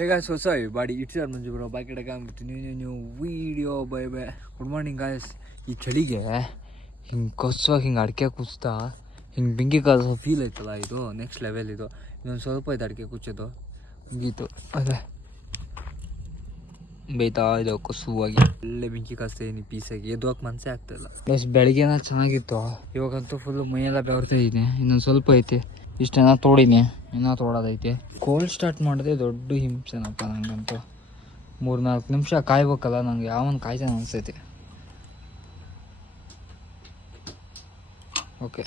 guys, guys ಹೊಸ body it's Manju bro. ಬಾಕಿ again with new new video bye bye. Good morning guys. ಈ ಚಳಿಗೆ ಹಿಂಗೆ ಕೊಸ್ವಾಗಿ ಹಿಂಗೆ ಅಡಿಕೆ ಕುಚ್ತಾ ಹಿಂಗೆ ಬೆಂಕಿ ಕಾಸೋ ಫೀಲ್ ಆಯ್ತಲ್ಲ ಇದು ನೆಕ್ಸ್ಟ್ ಲೆವೆಲ್ ಇದು. ಇನ್ನೊಂದು ಸ್ವಲ್ಪ ಇದು ಅಡಿಕೆ ಕುಚ್ಚೋದು ಮುಗೀತು. ಅದೇ. ಬೇಯ್ತಾ ಇದೆ ಕಸುವಾಗಿ. ಒಳ್ಳೆ ಬೆಂಕಿ ಕಾಸ್ತಾ ಇದೀನಿ ಪೀಸಾಗಿ ಎದ್ದುವಾಗ ಮನಸ್ಸೇ ಆಗ್ತಾಯಿಲ್ಲ ಪ್ಲಸ್ ಬೆಳಗ್ಗೆನ ಚೆನ್ನಾಗಿತ್ತು. ಇವಾಗಂತೂ ಫುಲ್ಲು ಮೈಯೆಲ್ಲ ಬೆವರ್ತಾ ಇದೆ ಇನ್ನೊಂದು ಸ್ವಲ್ಪ ಐತೆ. ಇಷ್ಟೆಲ್ಲ ತೋಡಿನಿ, ಇನ್ನೂ ತೋಡೋದೈತೆ. ಕೋಲ್ಡ್ ಸ್ಟಾರ್ಟ್ ಮಾಡಿದೆ ದೊಡ್ಡ ಹಿಂಸೆನಪ್ಪ ನನಗಂತೂ ಮೂರು ನಾಲ್ಕು ನಿಮಿಷ ಕಾಯ್ಬೇಕಲ್ಲ, ನಂಗೆ ಯಾವನ್ ಕಾಯ್ತಾನೆ ಅನಿಸೈತಿ. ಓಕೆ.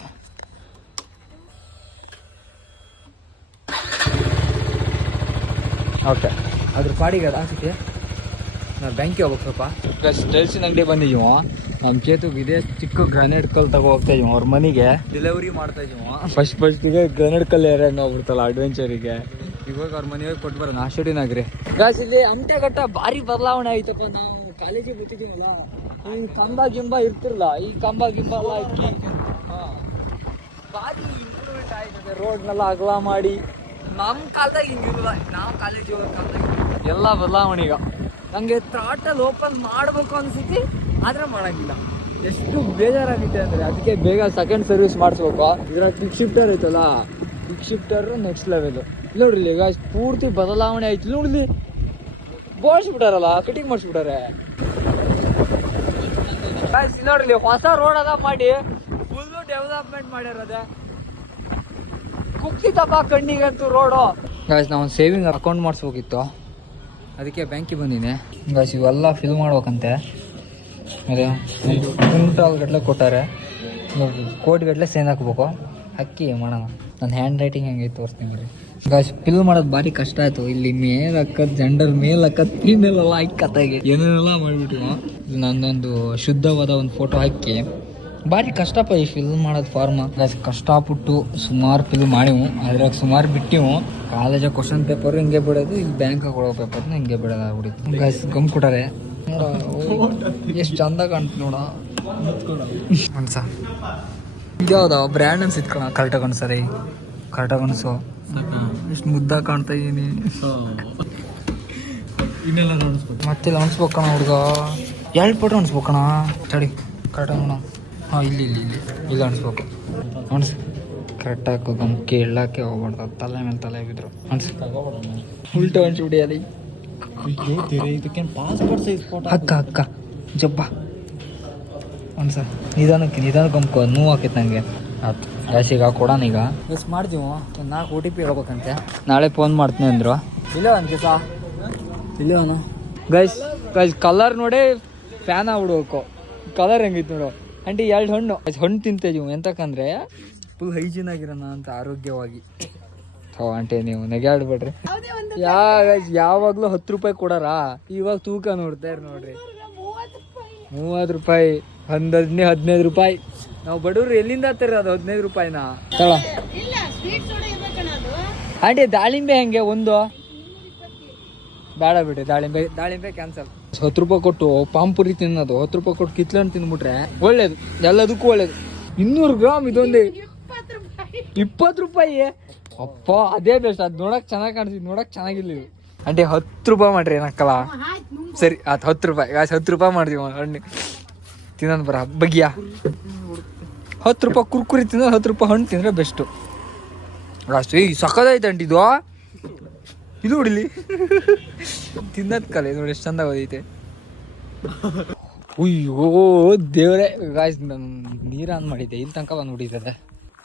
ಓಕೆ. ಅದ್ರ ಪಾಡಿಗೆ ಅದು ಹಾಕಿದ್ಯಾ ನಾವು ಬ್ಯಾಂಕಿಗೆ ಹೋಗ್ಬೇಕು ಸ್ವಲ್ಪ. ಪ್ಲಸ್ ಟೈಲ್ಸಿನ ಅಂಗಡಿ ಬಂದಿದ್ದೀವ? ನಮ್ಮ ಚೇತುಗೆ ಇದೇ ಚಿಕ್ಕ ಗ್ರಾನೈಟ್ ಕಲ್ ತಗೋ ಹೋಗ್ತಾ ಇದೀವಿ ಅವ್ರ ಮನೆಗೆ. ಡೆಲಿವರಿ ಮಾಡ್ತಾ ಇದೀವ ಫಸ್ಟ್ ಫಸ್ಟಿಗೆ ಗ್ರಾನೈಟ್ ಕಲ್ ಯಾರ್ಯಾಗ ಹೋಗ್ಬಿಡ್ತಲ್ಲ ಅಡ್ವೆಂಚರಿಗೆ ಇವಾಗ ಅವ್ರ ಮನೆಗೆ ಕೊಟ್ಟು ಬರೋಣ. ಆಷಡಿನಾಗ್ರಿ ಗಾಸ್ ಇಲ್ಲಿ ಅಮಟೆಘಟ್ಟ ಭಾರಿ ಬದಲಾವಣೆ ಆಯ್ತಪ್ಪ. ನಾವು ಕಾಲೇಜಿಗೆ ಗೊತ್ತಿದ್ದೀವಲ್ಲ ಈ ಕಂಬ ಗಿಂಬ ಇರ್ತಿರಲ್ಲ ಈ ಕಂಬ ಗಿಂಬ ಎಲ್ಲ ಇಕ್ಕಿ. ಭಾರಿ ಇಂಪ್ರೂವ್ಮೆಂಟ್ ಆಯ್ತದೆ. ರೋಡ್ನೆಲ್ಲ ಅಗಲ ಮಾಡಿ. ನಮ್ಮ ಕಾಲದಾಗ ಹಿಂಗಿಲ್ವ ನಾವು ಕಾಲೇಜಿಗೆ ಹೋಗೋ ಕಾಲದಾಗ ಎಲ್ಲ ಬದಲಾವಣೆ ಈಗ. ನನಗೆ ಥ್ರಾಟಲ್ ಓಪನ್ ಮಾಡಬೇಕು ಅನ್ಸಿತಿ ಆದ್ರೆ ಮಾಡಂಗಿಲ್ಲ. ಎಷ್ಟು ಬೇಜಾರಾಗುತ್ತೆ ಅಂದರೆ ಅದಕ್ಕೆ ಬೇಗ ಸೆಕೆಂಡ್ ಸರ್ವಿಸ್ ಮಾಡಿಸ್ಬೇಕು. ಇದರ ಕ್ವಿಕ್ ಶಿಫ್ಟರ್ ಐತಲ್ಲ ಕ್ವಿಕ್ ಶಿಫ್ಟರ್ ನೆಕ್ಸ್ಟ್ ಲೆವೆಲ್ ನೋಡ್ರಿ ಈಗ ಪೂರ್ತಿ ಬದಲಾವಣೆ ಆಯ್ತು. ನೋಡ್ಲಿ, ಬೋಳಿಸ್ಬಿಟ್ಟಾರಲ್ಲ ಕಟಿಂಗ್ ಮಾಡಿಸ್ಬಿಟ್ಟಾರೆ. ನೋಡ್ರಿ ಹೊಸ ರೋಡ್ ಅದ ಮಾಡಿ ಫುಲ್ ಡೆವಲಪ್ಮೆಂಟ್ ಮಾಡಿರೋದೆ ಕುಕ್ಕಿತಪ್ಪ ಕಣ್ಣಿಗಂತೂ ರೋಡು ಗಾಯ್ಸ್ ನಾವು ಸೇವಿಂಗ್ ಅಕೌಂಟ್ ಮಾಡಿಸ್ಬೇಕಿತ್ತು. ಅದಕ್ಕೆ ಬ್ಯಾಂಕಿಗೆ ಬಂದಿನಿ. ಗಾಯ್ಸ್ ಇವೆಲ್ಲ ಫಿಲ್ ಮಾಡ್ಬೇಕಂತೆ. ಅದೇ. ಒಂದು ಕ್ವಿಂಟಾಲ್ ಗಟ್ಟಲೆ ಕೊಟ್ಟಾರೆ. ಕೋಟಿ ಗಟ್ಟಲೆ ಸೇನ್ ಹಾಕ್ಬೇಕು. ಅಕ್ಕಿ ಮಾಡೋಣ. ನನ್ನ ಹ್ಯಾಂಡ್ ರೈಟಿಂಗ್ ಹೆಂಗೈತೆ ತೋರಿಸ್ತೀನಿ ನೋಡಿ ಗಾಯ್ಸ್, ಫಿಲ್ ಮಾಡೋದು ಭಾರಿ ಕಷ್ಟ ಆಯಿತು. ಇಲ್ಲಿ ಮೇಲೆ ಹಾಕದ್ ಜಂಡರ್ ಮೇಲೆ ಹಾಕದ್ ಫೀಮೇಲ್ ಎಲ್ಲ ಹಾಕತ್ತಾಗಿ ಏನೇನೆಲ್ಲ ಮಾಡಿಬಿಟ್ಟು ನನ್ನೊಂದು ಶುದ್ಧವಾದ ಒಂದು ಫೋಟೋ ಹಾಕಿ. ಭಾರಿ ಕಷ್ಟಪ್ಪ ಈ ಫಿಲ್ ಮಾಡೋದು ಫಾರ್ಮ್ ಗಾಯ್ಸ್, ಕಷ್ಟಪಟ್ಟು ಸುಮಾರು ಫಿಲ್ ಮಾಡಿವು. ಅದ್ರಾಗ ಸುಮಾರು ಬಿಟ್ಟಿವು. ಕಾಲೇಜ ಕ್ವಶನ್ ಪೇಪರ್ ಹಿಂಗೆ ಬಿಡೋದು, ಇಲ್ಲಿ ಬ್ಯಾಂಕ್ ಕೊಡೋ ಪೇಪರ್ನ ಹಿಂಗೆ ಬಿಡೋದಾಗ್ಬಿಡಿತ್ತು ಗಾಯ್ಸ್, ಗಮ್ ಕೊಟ್ಟಾರೆ. ಎಷ್ಟು ಚಂದ ಕಾಣ್ತು ನೋಡ. ಅನ್ಸ ಇದ್ಯಾವ್ದ ಬ್ರ್ಯಾಂಡ್ ಅನ್ಸಿತ್ ಕಣ ಕರೆಕ್ಟಾಗಿ ಅನ್ಸರಿ ಕರೆಕ್ಟಾಗಿ ಅನ್ಸು ಎಷ್ಟು ಮುದ್ದ ಕಾಣ್ತಾ ಇದೀನಿ. ಇನ್ನೆಲ್ಲ ಮತ್ತೆ ಅನ್ಸ್ಬೇಕಣ ಹುಡುಗ. ಎರಡು ಪಟ್ಟು ಅನ್ಸ್ಬೇಕಣ ಚಡಿ ಕರೆಕ್ಟ್ ಅಣ್ಣ ಹಾಂ ಇಲ್ಲಿ ಇಲ್ಲಿ ಇಲ್ಲಿ. ಇಲ್ಲ ಅನ್ಸ್ಬೇಕು. ಅನ್ಸ್. ಕರೆಕ್ಟಾಗಿ ಗಮ್ ಕೇಳಕ್ಕೆ ಹೋಗ್ಬಾರ್ದು. ತಲೆ ಮೇಲೆ ತಲೆ ಬಿದ್ರು. ಅನ್ಸ್. ಉಲ್ಟ ಅನ್ಸ್ಬಿಡಿ ಅಲ್ಲಿ ಇದಕ್ಕೇನು ಪಾಸ್ಪೋರ್ಟ್ ಸೈಜ್ ಫೋಟೋ ಅಕ್ಕ ಅಕ್ಕ ಜಬ್ಬ. ಅನ್ಸ ನಿಧಾನಕ್ಕೆ ನಿಧಾನಕ್ಕೆ ಗಮ್ಕೋ ನೋವು ಆಕೈತೆ ನನಗೆ ಆಯ್ತು ಗ್ಯಾಸಿಗೆ ಕೊಡೋಣ ಈಗ. ಮಿಸ್ ಮಾಡ್ತೀವಿ ಒಂದು ನಾಲ್ಕು ಓ ಟಿ ಪಿ ಹೇಳ್ಬೇಕಂತೆ. ನಾಳೆ ಫೋನ್ ಮಾಡ್ತೀನಿ ಅಂದರು. ಇಲ್ಲ ಒಂದು ಸಾ ಇಲ್ಲ ಗೈಸ್ ಗೈಸ್ ಕಲರ್ ನೋಡಿ ಫ್ಯಾನ್ ಆಗ್ಬಿಡ್ಬೇಕು. ಕಲರ್ ಹೆಂಗಿತ್ತು ನೋಡು. ಆಂಟಿ ಎರಡು ಹಣ್ಣು. ಹಣ್ಣು ತಿಂತೇಜು ಎಂತಕ್ಕಂದ್ರೆ ಫುಲ್ ಹೈಜೀನ್ ಆಗಿರೋಣ ಅಂತ ಆರೋಗ್ಯವಾಗಿ. ಥೋ ಆಂಟಿ ನೀವು ನೆಗಾಡ್ಬೇಡ್ರಿ ಯಾ guys, ಯಾವಾಗ್ಲೂ ಹತ್ತು ರೂಪಾಯಿ ಕೊಡಾರ? ಇವಾಗ ತೂಕ ನೋಡ್ತಾ ಇರ್ ನೋಡ್ರಿ. ಮೂವತ್ತು ರೂಪಾಯಿ. ಒಂದು ಹದಿನೈದು ಹದಿನೈದು ರೂಪಾಯಿ. ನಾವು ಬಡವ್ರು ಎಲ್ಲಿಂದ ತರೋದು ಹದಿನೈದು ರೂಪಾಯಿನ? ತಳ. ಆಂಟಿ ದಾಳಿಂಬೆ ಹೆಂಗೆ? ಒಂದು? ಬೇಡ ಬಿಡಿ ದಾಳಿಂಬೆ ದಾಳಿಂಬೆ ಕ್ಯಾನ್ಸಲ್ ಹತ್ತು ರೂಪಾಯಿ ಕೊಟ್ಟು ಪಾಂಪುರಿ ತಿನ್ನೋದು ಹತ್ತು ರೂಪಾಯಿ ಕೊಟ್ಟು ಕಿತ್ಲಣ್ಣು ತಿಂದ್ಬಿಟ್ರೆ ಒಳ್ಳೇದು ಎಲ್ಲದಕ್ಕೂ ಒಳ್ಳೇದು. ಇನ್ನೂರು ಗ್ರಾಮ್ ಇದೊಂದು. ಇಪ್ಪತ್ತು ರೂಪಾಯಿ? ಅಪ್ಪ, ಅದೇ ಬೆಸ್ಟ್. ಅದು ನೋಡಕ್ ಚೆನ್ನಾಗಿ ಕಾಣಿಸ್ತಿದ್ ನೋಡಕ್ ಚೆನ್ನಾಗಿಲ್ಲ ಇದು. ಹತ್ತು ರೂಪಾಯಿ ಮಾಡ್ರಿ ಏನಕ್ಕಲ್ಲ? ಸರಿ ಆಯ್ತು ಹತ್ತು ರೂಪಾಯಿ. ಆಯ್ತು, ಹತ್ತು ರೂಪಾಯಿ ಮಾಡ್ತೀವಿ ಹಣ್ಣು. ತಿನ್ನೋದು ಬರ, ಬಗ್ಗಿಯ? ಹತ್ತು ರೂಪಾಯಿ ಕುರ್ಕುರಿ ತಿನ್ನೋ ಹತ್ತು ರೂಪಾಯಿ ಹಣ್ಣು ತಿಂದ್ರೆ ಬೆಸ್ಟು ಅಷ್ಟು, ಈ ಸಕ್ಕದೈತೆ ಅಂಟಿ ಇದು ಇದು ಹೊಡಿಲಿ. ತಿನ್ನದ್ ಕಲೆ ನೋಡಿ ಎಷ್ಟು ಚಂದ ಓದೈತೆ ಅಯ್ಯೋ, ದೇವ್ರೆ. ಗಾಯ್ಸ್ ನೀರು ಆನ್ ಮಾಡಿದ್ದೆ. ಇಲ್ಲಿ ತನಕ ಬಂದು ಹೊಡಿತದೆ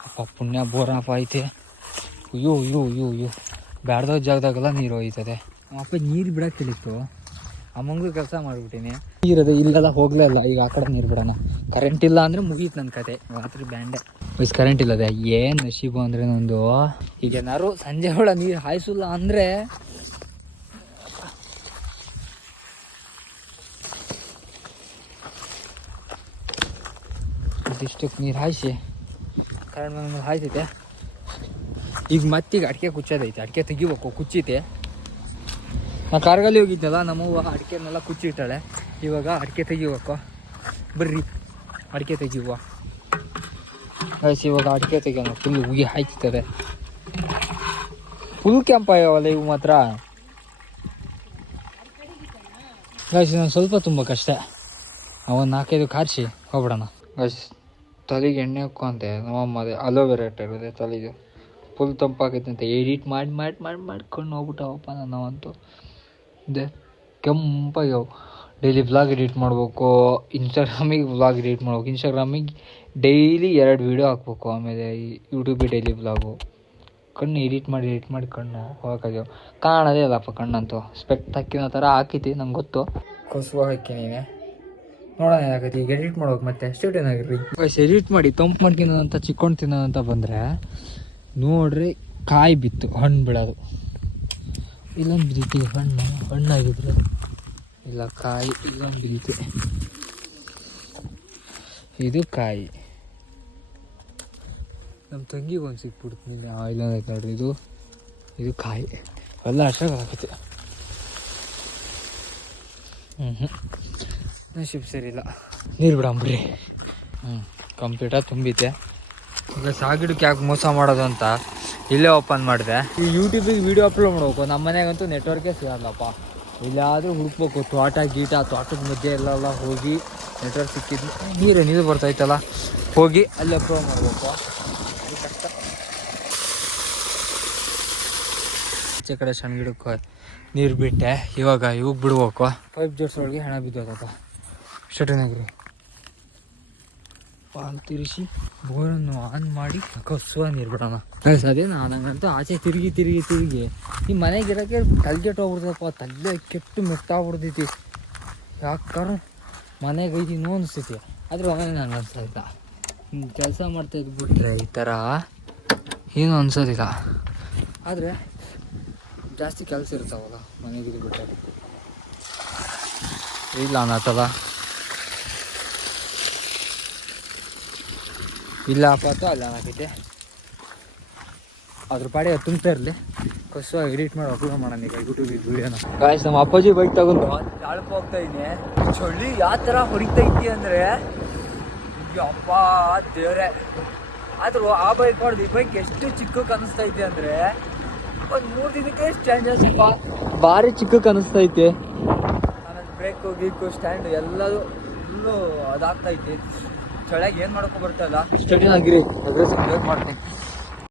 ಅಪ್ಪ, ಪುಣ್ಯ ಬೋರಪ್ಪ ಐತೆ ಅಯ್ಯೋ ಅಯ್ಯೋ ಅಯ್ಯೋ ಅಯ್ಯೋ ಬ್ಯಾಡ್ದೋ ಜಾಗದಾಗೆಲ್ಲ ನೀರು ಹೋಯ್ತದೆ ಅಪ್ಪ ನೀರು ಬಿಡಕ್ಕೆ ತಿಳಿತ್ತು ಅಮ್ಮಂಗೂ ಕೆಲಸ ಮಾಡಿಬಿಟ್ಟಿನಿ. ನೀರದೆ, ಇಲ್ಲೆಲ್ಲ ಹೋಗ್ಲೇ ಇಲ್ಲ. ಈಗ ಆ ಕಡೆ ನೀರು ಬಿಡೋಣ. ಕರೆಂಟ್ ಇಲ್ಲ ಅಂದ್ರೆ ಮುಗೀತು ನನ್ನ ಕತೆ. ರಾತ್ರಿ ಬ್ಯಾಂಡೆ. ವಯಸ್ಸು ಕರೆಂಟ್ ಇಲ್ಲದೆ. ಏನು ನಶೀಬು ಅಂದ್ರೆ ನಂದು? ಈಗ ಏನಾರು ಸಂಜೆ ಒಳ ನೀರು ಹಾಯಿಸಿಲ್ಲ ಅಂದ್ರೆ? ಇದಿಷ್ಟಕ್ಕೆ ನೀರು ಹಾಯಿಸಿ. ಕರೆಂಟ್ ಬಂದ ಮೇಲೆ ಈಗ ಮತ್ತೀಗ ಅಡಿಕೆ ಕುಚ್ಚೋದೈತೆ. ಅಡಿಕೆ ತೆಗಿಬೇಕು. ಕುಚ್ಚಿತೆ. ನಾ ಕಾರ್ಗಲ್ಲಿ ಹೋಗಿದ್ದಲ್ಲ, ನಮ್ಮವ್ವ ಅಡಿಕೆನೆಲ್ಲ ಕುಚ್ಚಿಟ್ಟಾಳೆ ಇವಾಗ ಅಡಿಕೆ ತೆಗಿಬೇಕು. ಬರ್ರಿ. ಅಡಿಕೆ ತೆಗಿಯುವ. ಗೈಸ್ ಇವಾಗ ಅಡಿಕೆ ತೆಗಿಯೋಣ. ಫುಲ್ ಉಗಿ ಹಾಯ್ತದೆ ಫುಲ್ ಕ್ಯಾಂಪ್ ಇವಲ್ಲ ಇವು ಮಾತ್ರ. ಬಸ್ ನಾನು ಸ್ವಲ್ಪ ತುಂಬ ಕಷ್ಟ ಅವನು ನಾಲ್ಕೈದು ಕಾರ್ಸಿ ಹೋಗ್ಬಿಡೋಣ. ಬಸ್ ತಲೆಗೆ ಎಣ್ಣೆ ಹಾಕೋಂತೆ ನಮ್ಮಮ್ಮ ಅದೇ ಅಲೋವೆರಾ ಇಟ್ಟಿರೋದೆ ತಲೆಗೆ. ಫುಲ್ ತಂಪಾಗೈತೆ ಅಂತ ಎಡಿಟ್ ಮಾಡಿ ಮಾಡಿ ಮಾಡಿ, ಮಾಡ್ಕೊಂಡು ಹೋಗ್ಬಿಟ್ಟವಪ್ಪ ನಾವಂತೂ ಇದೆ ಕೆಂಪಾಗ್ಯಾವ. ಡೈಲಿ ವ್ಲಾಗ್ ಎಡಿಟ್ ಮಾಡಬೇಕು ಇನ್ಸ್ಟಾಗ್ರಾಮಿಗೆ ವ್ಲಾಗ್ ಎಡಿಟ್ ಮಾಡ್ಬೇಕು. ಇನ್ಸ್ಟಾಗ್ರಾಮಿಗೆ ಡೈಲಿ ಎರಡು ವೀಡಿಯೋ ಹಾಕ್ಬೇಕು, ಆಮೇಲೆ ಯೂಟ್ಯೂಬಿಗೆ ಡೈಲಿ ವ್ಲಾಗು ಕಣ್ಣು ಎಡಿಟ್ ಮಾಡಿ ಎಡಿಟ್ ಮಾಡಿ ಕಣ್ಣು ಹೋಗೋಕ್ಕಾಗ್ಯಾವ ಕಾಣೋದೇ ಇಲ್ಲಪ್ಪ ಕಣ್ಣಂತೂ. ಸ್ಪೆಕ್ಟ್ ಹಾಕಿನ ಥರ ಹಾಕಿತಿ ನಂಗೆ ಗೊತ್ತು. ಕಸುವ ಹಾಕಿ ನೀನೆ. ನೋಡೋಣ ಏನಾಗೈತಿ ಈಗ ಎಡಿಟ್ ಮಾಡ್ಬೇಕು ಮತ್ತೆ. ಅಷ್ಟೇ ಏನಾಗಿರ್ರಿ ಎಡಿಟ್ ಮಾಡಿ, ತಂಪು ಮಾಡ್ಕೊಳೋದಂತ ಚಿಕ್ಕೊಂಡು ತಿನ್ನೋದಂತ ಬಂದರೆ ನೋಡ್ರಿ ಕಾಯಿ ಬಿತ್ತು, ಹಣ್ಣು ಬಿಡೋದು ಇಲ್ಲೊಂದು ರೀತಿ ಹಣ್ಣು, ಹಣ್ಣಾಗಿದ್ರೆ ಇಲ್ಲ ಕಾಯಿ, ಇಲ್ಲೊಂದು ರೀತಿ. ಇದು ಕಾಯಿ. ನಮ್ಮ ತಂಗಿಗೆ ಒಂದು ಸಿಕ್ಬಿಡ್ತೀನಿ ಇಲ್ಲೊಂದು ನೋಡ್ರಿ, ಇದು ಇದು ಕಾಯಿ. ಎಲ್ಲ ಆಗತ್ತೆ. ಹ್ಞೂ ಹ್ಞೂ ಶಿಪ್ ಸರಿ ಇಲ್ಲ. ನೀರು ಬಿಡಂಬ್ರಿ ಹ್ಞೂ ಕಂಪ್ಯೂಟರ್ ತುಂಬಿತೆ ಈಗ ಸಾಗಿಡಕ್ಕೆ ಯಾಕೆ ಮೋಸ ಮಾಡೋದು ಅಂತ ಇಲ್ಲೇ ಓಪನ್ ಮಾಡಿದೆ. ಈ ಯೂಟ್ಯೂಬಿಗೆ ವೀಡಿಯೋ ಅಪ್ಲೋಡ್ ಮಾಡ್ಬೇಕು. ನಮ್ಮ ಮನೆಗಂತೂ ನೆಟ್ವರ್ಕೇ ಸಿಗಲ್ಲಪ್ಪ ಇಲ್ಲಾದರೂ ಹುಡುಕ್ಬೇಕು. ತೋಟ, ಗೀಟ, ತೋಟದ ಮಧ್ಯೆ ಎಲ್ಲ ಹೋಗಿ ನೆಟ್ವರ್ಕ್ ಸಿಕ್ಕಿದ್ದು. ನೀರು ನೀರು ಬರ್ತೈತಲ್ಲ. ಹೋಗಿ ಅಲ್ಲಿ ಅಪ್ಲೋಡ್ ಮಾಡಬೇಕು. ಕಷ್ಟ ಆಚೆ ಕಡೆ ಸಣ್ಣ ಗಿಡಕ್ಕೆ ನೀರು ಬಿಟ್ಟೆ. ಇವಾಗ ಇವಾಗ ಬಿಡ್ಬೇಕು. ಪೈಪ್ ಜೋಡ್ಸೋಳಿಗೆ ಹಣ ಬಿದ್ದೋದಪ್ಪ ಸ್ಟೇಟನಾಗ್ರಿ ಪಾಲ್ ತಿರುಗಿಸಿ, ಬೋರನ್ನು ಆನ್ ಮಾಡಿ ಕಸುವ ನೀರು ಬಿಡೋಣ ಅದೇ ನಾನಂಗಂತೂ ಆಚೆ ತಿರುಗಿ ತಿರುಗಿ ತಿರುಗಿ, ಈ ಮನೆಗಿರೋಕ್ಕೆ ತಲೆಗೆಟ್ಟು ಹೋಗ್ಬಿಡ್ತಪ್ಪ ತಲೆ ಕೆಟ್ಟು ಮೆಟ್ಟಾಗ್ಬಿಡ್ತೈತಿ ಯಾಕಾರ ಮನೆಗೆ ಐದಿನೋ ಅನಿಸ್ತೈತಿ ಆದ್ರೆ ಒಮ್ಮೆ ನನಗೆ ಅನ್ಸೋದಿಲ್ಲ ಕೆಲಸ ಮಾಡ್ತಾ ಇದ್ಬಿಟ್ರೆ ಈ ಥರ ಏನು ಅನ್ಸೋದಿಲ್ಲ. ಆದರೆ ಜಾಸ್ತಿ ಕೆಲಸ ಇರ್ತಾವಲ್ಲ ಮನೆಗೆ ಬಿಟ್ಟರೆ ಇಲ್ಲ ಅನ್ನತ್ತಲ್ಲ. ಇಲ್ಲ ಅಪ್ಪ ಅಲ್ಲ ಹಾಕಿದ್ದೆ ಅದ್ರ ಪಾಡಿ ಅದು ತುಂಬ್ತಾ ಇರಲಿ. ಕಸ ಎಡಿಟ್ ಮಾಡಿ ಅಪ್ಲೋಡ್ ಮಾಡೋಣ ಈಗ ಯೂಟ್ಯೂಬ್ ವಿಡಿಯೋನ ಗಾಯ್ಸ್ ನಮ್ಮ ಅಪ್ಪಾಜಿ ಬೈಕ್ ತಗೊಂಡು ತಾಳ್ಪ ಹೋಗ್ತಾ ಇದ್ದೀನಿ ಚಳಿ ಯಾವ ಥರ ಹೊಡಿತೈತಿ ಅಂದರೆ ಅಪ್ಪ ದೇವ್ರೆ. ಆದರೂ ಆ ಬೈಕ್ ಹೊಡೆದು ಈ ಬೈಕ್ ಎಷ್ಟು ಚಿಕ್ಕಕ್ಕೆ ಅನಿಸ್ತೈತೆ ಅಂದರೆ, ಒಂದು ಮೂರು ದಿನಕ್ಕೆ ಚೇಂಜಸ್ ಅಪ್ಪ. ಭಾರಿ ಚಿಕ್ಕಕ್ಕೆ ಅನಿಸ್ತೈತೆ ಆಮೇಲೆ ಬ್ರೇಕು ಗೀಕು ಸ್ಟ್ಯಾಂಡ್ ಎಲ್ಲದು ಫುಲ್ಲು ಅದಾಗ್ತೈತಿ ಚಳಿಯಾಗಿ ಏನು ಮಾಡೋಕ್ಕೂ ಬರ್ತಾ ಇಲ್ಲ ಸ್ಟಡಿ ಆಗಿರಿ ಅಗ್ರೆಸಿವ್ ಮಾಡ್ತೀನಿ.